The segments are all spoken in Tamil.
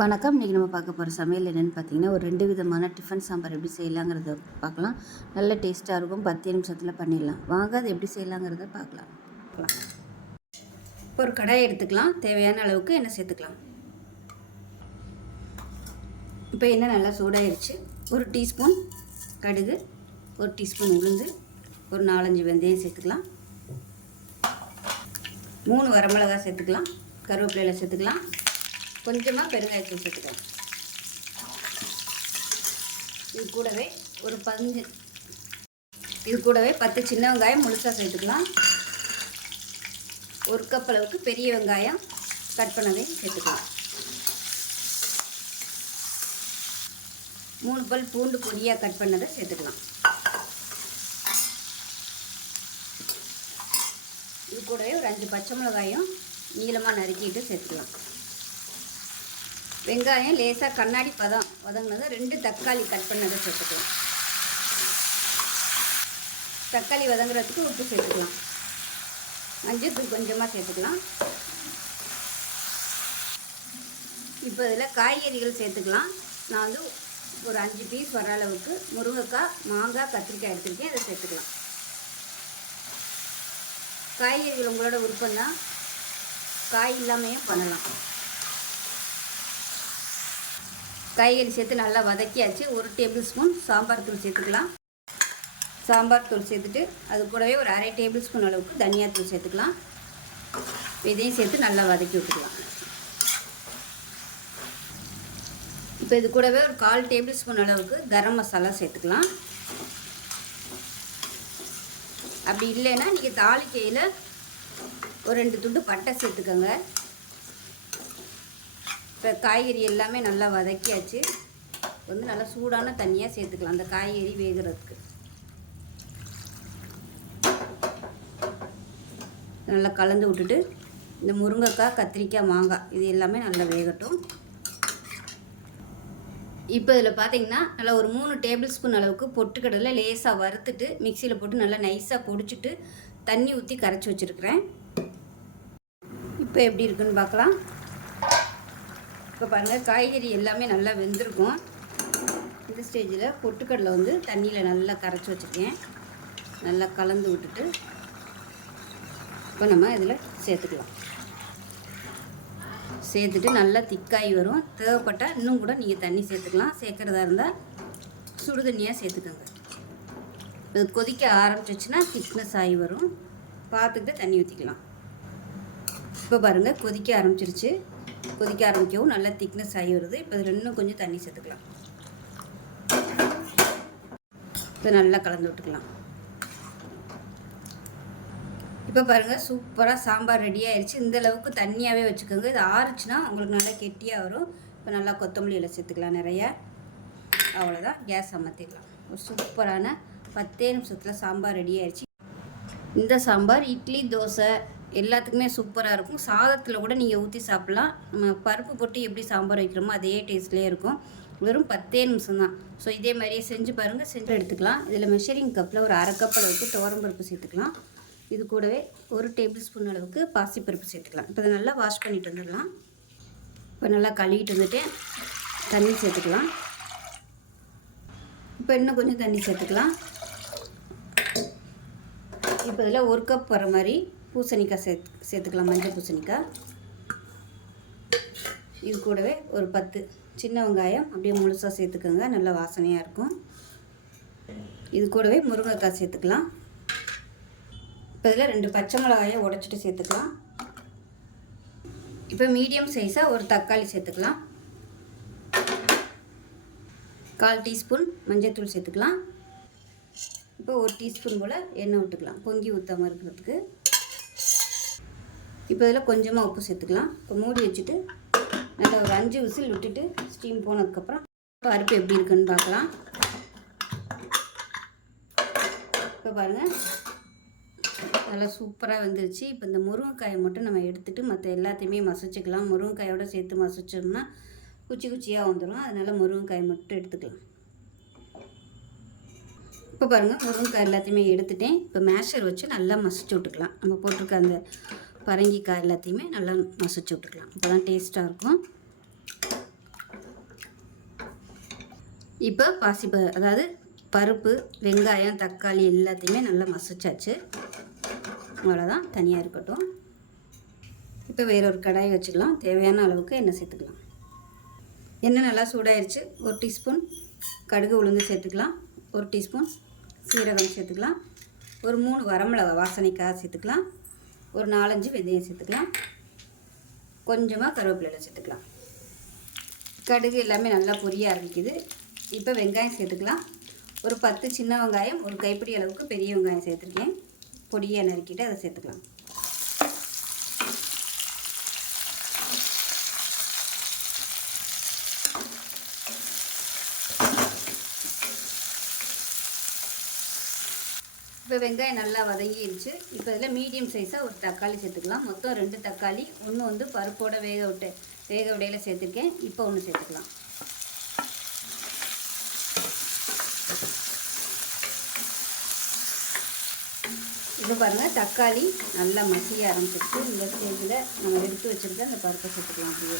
வணக்கம். இன்றைக்கி நம்ம பார்க்க போகிற சமையல் என்னென்னு பார்த்தீங்கன்னா, ஒரு 2 விதமான டிஃபன் சாம்பார் எப்படி செய்யலாங்கிறத பார்க்கலாம். நல்ல டேஸ்ட்டாக இருக்கும். 10 நிமிஷத்தில் பண்ணிடலாம். வாங்க அது எப்படி செய்யலாங்கிறத பார்க்கலாம். இப்போ ஒரு கடாயை எடுத்துக்கலாம். தேவையான அளவுக்கு எண்ணெய் சேர்த்துக்கலாம். இப்போ எண்ணெய் நல்லா சூடாயிருச்சு. ஒரு டீஸ்பூன் கடுகு, ஒரு டீஸ்பூன் உளுந்து, ஒரு 4-5 வெந்தயம் சேர்த்துக்கலாம். 3 வரமிளகாய் சேர்த்துக்கலாம். கருவேப்பிலையில் சேர்த்துக்கலாம். கொஞ்சமாக பெருங்காயத்தூள் சேர்த்துக்கலாம். இது கூடவே 10 சின்ன வெங்காயம் முழுசாக சேர்த்துக்கலாம். 1 கப் அளவுக்கு பெரிய வெங்காயம் கட் பண்ணதையும் சேர்த்துக்கலாம். 3 பல் பூண்டு பொடியாக கட் பண்ணதை சேர்த்துக்கலாம். இது கூடவே ஒரு 5 பச்சை மிளகாயும் நீளமாக நறுக்கிட்டு சேர்த்துக்கலாம். வெங்காயம் லேசாக கண்ணாடி பதம் வதங்கினதை 2 தக்காளி கட் பண்ணதை சேர்த்துக்கலாம். தக்காளி வதங்குறதுக்கு உப்பு சேர்த்துக்கலாம். மஞ்சள் கொஞ்சமாக சேர்த்துக்கலாம். இப்போ இதில் காய்கறிகள் சேர்த்துக்கலாம். நான் வந்து ஒரு 5 பீஸ் வர அளவுக்கு முருங்கைக்காய், மாங்காய், கத்திரிக்காய் எடுத்துருக்கேன். அதை சேர்த்துக்கலாம். காய்கறிகள் உங்களோட விருப்பம்தான், காய் இல்லாமையும் பண்ணலாம். காய்கறி சேர்த்து நல்லா வதக்கியாச்சு. 1 டேபிள் ஸ்பூன் சாம்பார் தூள் சேர்த்துக்கலாம். சாம்பார் தூள் சேர்த்துட்டு அது கூடவே ஒரு 1/2 டேபிள் ஸ்பூன் அளவுக்கு தனியாத்தூள் சேர்த்துக்கலாம். இதையும் சேர்த்து நல்லா வதக்கி விட்டுக்கலாம். இப்போ இது கூடவே ஒரு 1/4 டேபிள் ஸ்பூன் அளவுக்கு கரம் மசாலா சேர்த்துக்கலாம். அப்படி இல்லைன்னா நீங்கள் தாளிக்கையில் ஒரு 2 துண்டு பட்டை சேர்த்துக்கோங்க. இப்போ காய்கறி எல்லாமே நல்லா வதக்கியாச்சு. வந்து நல்லா சூடான தண்ணியாக சேர்த்துக்கலாம் அந்த காய்கறி வேகிறதுக்கு. நல்லா கலந்து விட்டுட்டு இந்த முருங்கைக்காய், கத்திரிக்காய், மாங்காய் இது எல்லாமே நல்லா வேகட்டும். இப்போ இதில் பார்த்தீங்கன்னா நல்லா ஒரு 3 டேபிள் ஸ்பூன் அளவுக்கு பொட்டுக்கடலை லேசாக வறுத்துட்டு மிக்சியில் போட்டு நல்லா நைஸாக பொடிச்சிட்டு தண்ணி ஊற்றி கரைச்சி வச்சுருக்கிறேன். இப்போ எப்படி இருக்குன்னு பார்க்கலாம். இப்போ பாருங்கள், காய்கறி எல்லாமே நல்லா வெந்திருக்கும். இந்த ஸ்டேஜில் பொட்டுக்கடலை வந்து தண்ணியில் நல்லா கரைச்சி வச்சுருக்கேன். நல்லா கலந்து விட்டுட்டு இப்போ நம்ம இதில் சேர்த்துக்கலாம். சேர்த்துட்டு நல்லா திக்காய் வரும். தேவைப்பட்டால் இன்னும் கூட நீங்கள் தண்ணி சேர்த்துக்கலாம். சேர்க்குறதா இருந்தால் சுடு தண்ணியாக சேர்த்துக்கோங்க. இது கொதிக்க ஆரம்பிச்சிச்சுன்னா திக்னஸ் ஆகி வரும். பார்த்துக்கிட்டு தண்ணி ஊற்றிக்கலாம். இப்போ பாருங்கள், கொதிக்க ஆரம்பிச்சிருச்சு. கொதிக்க ஆரம்பிக்கவும் நல்லா திக்னஸ் ஆகி வருது. இப்போ இதில் இன்னும் கொஞ்சம் தண்ணி சேர்த்துக்கலாம். இப்போ நல்லா கலந்து விட்டுக்கலாம். இப்போ பாருங்கள், சூப்பராக சாம்பார் ரெடி ஆயிடுச்சு. இந்த அளவுக்கு தண்ணியாகவே வச்சுக்கோங்க. இது ஆறுச்சுன்னா உங்களுக்கு நல்லா கெட்டியாக வரும். இப்போ நல்லா கொத்தமல்லி இலை சேர்த்துக்கலாம் நிறையா. அவ்வளோதான், கேஸ் அமர்த்திடலாம். ஒரு சூப்பரான 10 நிமிஷத்தில் சாம்பார் ரெடி ஆயிடுச்சு. இந்த சாம்பார் இட்லி, தோசை எல்லாத்துக்குமே சூப்பராக இருக்கும். சாதத்தில் கூட நீங்கள் ஊற்றி சாப்பிட்லாம். நம்ம பருப்பு போட்டு எப்படி சாம்பார் வைக்கிறோமோ அதே டேஸ்ட்லேயே இருக்கும். வெறும் 10 நிமிஷம் தான். ஸோ இதே மாதிரியே செஞ்சு பாருங்கள். செஞ்சு எடுத்துக்கலாம். இதில் மெஷரிங் கப்பில் ஒரு 1/2 கப் அளவுக்கு துவரம்பருப்பு சேர்த்துக்கலாம். இது கூடவே 1 டேபிள் ஸ்பூன் அளவுக்கு பாசிப்பருப்பு சேர்த்துக்கலாம். இப்போ இதை நல்லா வாஷ் பண்ணிட்டு வந்துடலாம். இப்போ நல்லா கழுவிட்டு வந்துட்டு தண்ணி சேர்த்துக்கலாம். இப்போ இன்னும் கொஞ்சம் தண்ணி சேர்த்துக்கலாம். இப்போ இதில் 1 கப் வர மாதிரி பூசணிக்காய் சேர்த்துக்கலாம். மஞ்சள் பூசணிக்காய். இது கூடவே ஒரு 10 சின்ன வெங்காயம் அப்படியே முழுசாக சேர்த்துக்கோங்க. நல்லா வாசனையாக இருக்கும். இது கூடவே முருங்கைக்காய் சேர்த்துக்கலாம். இப்போ இதில் 2 பச்சை மிளகாயை உடைச்சிட்டு சேர்த்துக்கலாம். இப்போ மீடியம் சைஸாக ஒரு தக்காளி சேர்த்துக்கலாம். 1/4 டீஸ்பூன் மஞ்சள் தூள் சேர்த்துக்கலாம். இப்போ 1 டீஸ்பூன் போல் எண்ணெய் விட்டுக்கலாம், பொங்கி ஊற்றாமல் இருக்கிறதுக்கு. இப்போ இதில் கொஞ்சமாக உப்பு சேர்த்துக்கலாம். இப்போ மூடி வச்சுட்டு நல்லா ஒரு 5 விசில் விட்டுட்டு ஸ்டீம் போனதுக்கப்புறம் பருப்பு எப்படி இருக்குன்னு பார்க்கலாம். இப்போ பாருங்கள், நல்லா சூப்பராக வந்துருச்சு. இப்போ இந்த முருங்கைக்காயை மட்டும் நம்ம எடுத்துகிட்டு மற்ற எல்லாத்தையுமே மசிச்சுக்கலாம். முருங்கைக்காயோடு சேர்த்து மசிச்சோம்னா குச்சி குச்சியாக வந்துடும். அதனால் முருங்கைக்காயை மட்டும் எடுத்துக்கலாம். இப்போ பாருங்கள், முருங்கைக்காய் எல்லாத்தையுமே எடுத்துட்டேன். இப்போ மேஷர் வச்சு நல்லா மசிச்சு விட்டுக்கலாம். நம்ம போட்டிருக்க அந்த பரங்கிக்காய் எல்லாத்தையுமே நல்லா மசிச்சு விட்டுக்கலாம். அப்போ தான் டேஸ்ட்டாக இருக்கும். இப்போ அதாவது பருப்பு, வெங்காயம், தக்காளி எல்லாத்தையுமே நல்லா மசிச்சாச்சு. அவ்வளோதான், தனியாக இருக்கட்டும். இப்போ வேற ஒரு கடாய் வச்சுக்கலாம். தேவையான அளவுக்கு எண்ணெய் சேர்த்துக்கலாம். எண்ணெய் நல்லா சூடாயிருச்சு. 1 டீஸ்பூன் கடுகு உளுந்து சேர்த்துக்கலாம். 1 டீஸ்பூன் சீரகம் சேர்த்துக்கலாம். ஒரு 3 வரமிளகா வாசனைக்காக சேர்த்துக்கலாம். ஒரு 4-5 வெந்தயம் சேர்த்துக்கலாம். கொஞ்சமாக கருவேப்பிலை சேர்த்துக்கலாம். கடுகு எல்லாமே நல்லா பொரிய ஆரம்பிக்குது. இப்போ வெங்காயம் சேர்த்துக்கலாம். ஒரு 10 சின்ன வெங்காயம், ஒரு கைப்பிடி அளவுக்கு பெரிய வெங்காயம் சேர்த்துருக்கேன். பொடியாக நறுக்கிட்டு அதை சேர்த்துக்கலாம். இப்போ வெங்காயம் நல்லா வதங்கிடுச்சு. இப்போ இதில் மீடியம் சைஸாக ஒரு தக்காளி சேர்த்துக்கலாம். மொத்தம் 2 தக்காளி, ஒன்று வந்து பருப்போட வேக விடையில் சேர்த்துருக்கேன். இப்போ ஒன்று சேர்த்துக்கலாம். இப்போ பாருங்கள், தக்காளி நல்லா மசிய ஆரம்பிச்சிருச்சு. இந்த ஸ்டேஜில் நம்ம எடுத்து வச்சுருக்க அந்த பருப்பை சேர்த்துக்கலாம். அப்படியே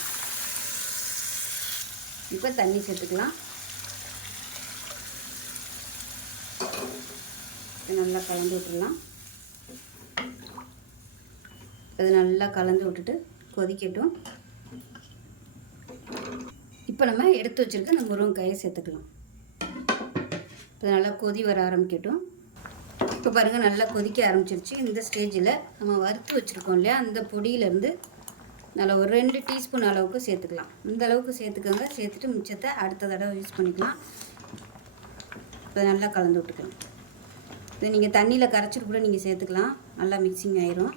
இப்போ தண்ணி சேர்த்துக்கலாம். நல்லா கலந்து விட்டுடலாம். அது நல்லா கலந்து விட்டுட்டு கொதிக்கட்டும். இப்போ நம்ம எடுத்து வச்சுருக்க அந்த முருங்கைக்காயை சேர்த்துக்கலாம். இப்போ நல்லா கொதி வர ஆரம்பிக்கட்டும். இப்போ பாருங்கள், நல்லா கொதிக்க ஆரம்பிச்சிருச்சு. இந்த ஸ்டேஜில் நம்ம வறுத்து வச்சுருக்கோம் இல்லையா, அந்த பொடியிலேருந்து நல்லா ஒரு 2 டீஸ்பூன் அளவுக்கு சேர்த்துக்கலாம். இந்த அளவுக்கு சேர்த்துக்கோங்க. சேர்த்துட்டு மிச்சத்தை அடுத்த தடவை யூஸ் பண்ணிக்கலாம். இப்போ நல்லா கலந்து விட்டுக்கலாம். இது நீங்கள் தண்ணியில் கரைச்சிட்டு கூட நீங்கள் சேர்த்துக்கலாம். நல்லா மிக்சிங் ஆயிரும்.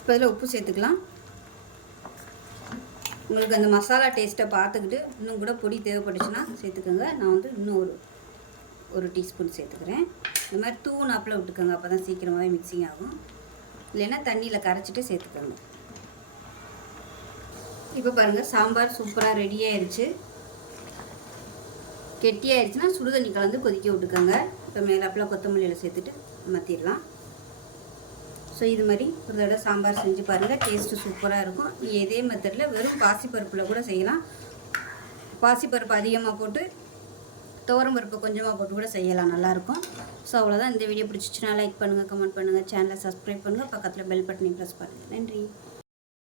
இப்போ இதில் உப்பு சேர்த்துக்கலாம். உங்களுக்கு அந்த மசாலா டேஸ்ட்டை பார்த்துக்கிட்டு இன்னும் கூட பொடி தேவைப்பட்டுச்சுன்னா சேர்த்துக்கோங்க. நான் வந்து இன்னும் ஒரு டீஸ்பூன் சேர்த்துக்கிறேன். இந்த மாதிரி தூணாப்பில் விட்டுக்கோங்க. அப்போ தான் சீக்கிரமாகவே மிக்சிங் ஆகும். இல்லைன்னா தண்ணியில் கரைச்சிட்டு சேர்த்துக்கோங்க. இப்போ பாருங்கள், சாம்பார் சூப்பராக ரெடி ஆயிடுச்சு. கெட்டியாகிடுச்சுன்னா சுடு தண்ணி கலந்து கொதிக்க விட்டுக்கோங்க. இப்போ மேலாப்பில் கொத்தமல்லியில் சேர்த்துட்டு மாற்றிடலாம். ஸோ இது மாதிரி ஒரு தடவை சாம்பார் செஞ்சு பாருங்கள். டேஸ்ட்டு சூப்பராக இருக்கும். நீங்கள் இதே மெத்தடில் வெறும் பாசிப்பருப்பில் கூட செய்யலாம். பாசிப்பருப்பு அதிகமாக போட்டு துவரம் பருப்பு கொஞ்சமாக போட்டு கூட செய்யலாம், நல்லாயிருக்கும். ஸோ அவ்வளோதான். இந்த வீடியோ பிடிச்சிச்சுன்னா லைக் பண்ணுங்கள், கமெண்ட் பண்ணுங்கள், சேனலை சப்ஸ்கிரைப் பண்ணுங்கள், பக்கத்தில் பெல் பட்டனை ப்ரெஸ் பண்ணுங்கள். நன்றி.